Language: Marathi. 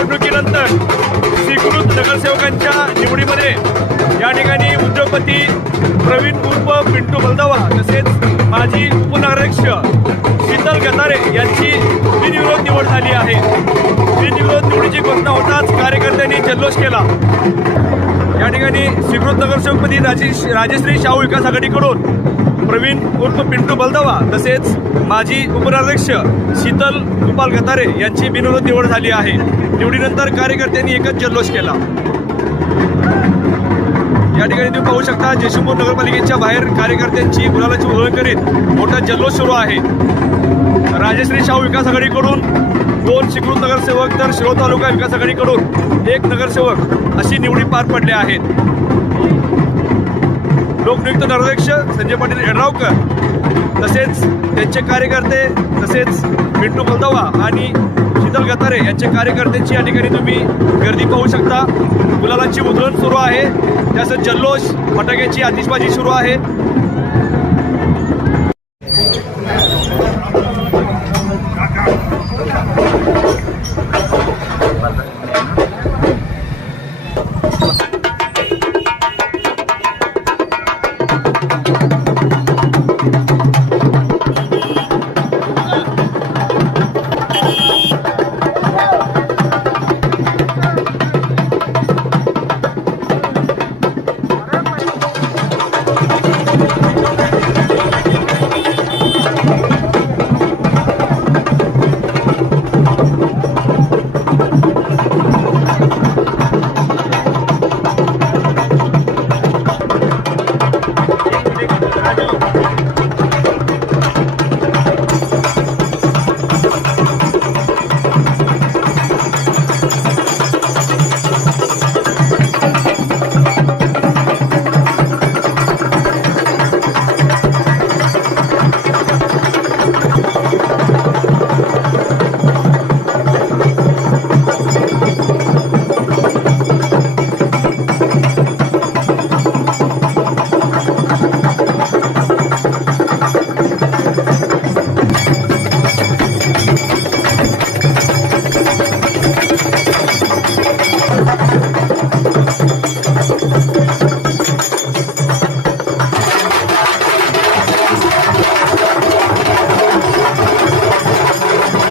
निवडणुकीनंतर स्वीकृत नगरसेवकांच्या निवडीमध्ये या ठिकाणी उद्योगपती प्रवीण उर्फ पिंटू बलदावा तसेच माजी उपनगराध्यक्ष शीतल गतारे यांची बिनविरोध निवड झाली आहे। बिनविरोध निवडीची घोषणा होताच कार्यकर्त्यांनी जल्लोष केला। या ठिकाणी स्वीकृत नगरसेवकपदी राजश्री शाहू विकास आघाडीकडून प्रवीण उर्फ पिंटू बलदावा तसेच माजी उपनगराध्यक्ष शीतल गोपाल गतारे यांची बिनविरोध निवड झाली आहे। निवडीनंतर कार्यकर्त्यांनी एकच जल्लोष केला। या ठिकाणी तुम्ही पाहू शकता जयसिंगपूर नगरपालिकेच्या बाहेर कार्यकर्त्यांची गुलालाची उधळण करीत मोठा जल्लोष सुरू आहे। राजश्री शाहू विकास आघाडीकडून 2 स्वीकृत नगरसेवक तर शिरोळ तालुका विकास आघाडीकडून 1 नगरसेवक अशी निवडी पार पडल्या आहेत। लोकनियुक्त नगराध्यक्ष संजय पाटील येड्रावकर तसेच त्यांचे कार्यकर्ते तसेच पिंटू बलदावा आणि शीतल गतारे यांचे कार्यकर्त्यांची या ठिकाणी तुम्ही गर्दी पाहू शकता। गुलालाची उधळण सुरू आहे, त्यासोबत जल्लोष, फटाक्याची आतिषबाजी सुरू आहे।